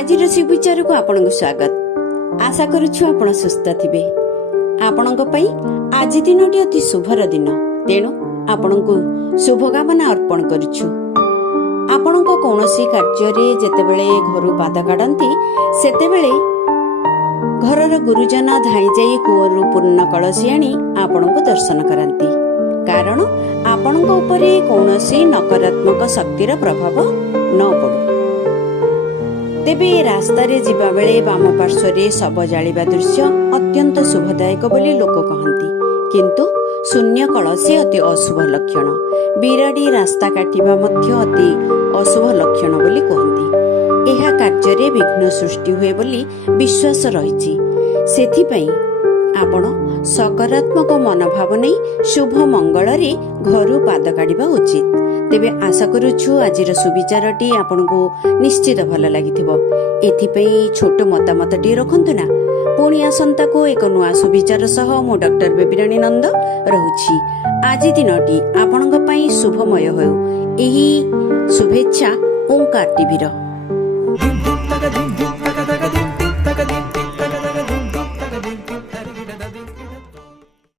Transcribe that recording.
आज सुविचार को आपन को स्वागत। आशा करुछु आपण सुस्थ थिबे। आपणक पई आज दिनटी अति शुभर दिन, तेणु आपणक शुभकामना अर्पण करुछु। आपणक कौनसी कार्य जेतेबेले घरु पाद काढंती सेतेबेले घरर गुरुजन धाई जाई कूअरु पूर्ण कलसी आनी आपणक दर्शन करंती, कारण आपणक उपरे कौनसी नकारात्मक शक्तिर प्रभाव न पड़ू। तेबे रास्ता रे जीवा बेले बाम पार्श्वरे शव जालिबा दृश्य अत्यंत शुभदायक बोली लोक कहंती, किंतु शून्य कलसी अति अशुभ लक्षण। बिराड़ी रास्ता काटिबा मध्य अति अशुभ लक्षण बोली कहंती। एहा कार्य विघ्न सृष्टि हुए बोली विश्वास रहिछि। सेथिपई आपण सकारात्मक मनोभाव नै शुभ मंगल रे घरु पाद काढिबा उचित। तेबे आशा करुछु आजिर सुविचारटी आपनको निश्चित भल लागिथिबो। एथिपई छोट मतामतटी रखंतु ना। पुणी आसंता को एक नुआ सुविचार सह मो डॉक्टर बेबीराणी नंद रहुछि। आज दिनटी आपणक पई शुभमय होउ एही शुभेच्छा ओंकार टीवी रो।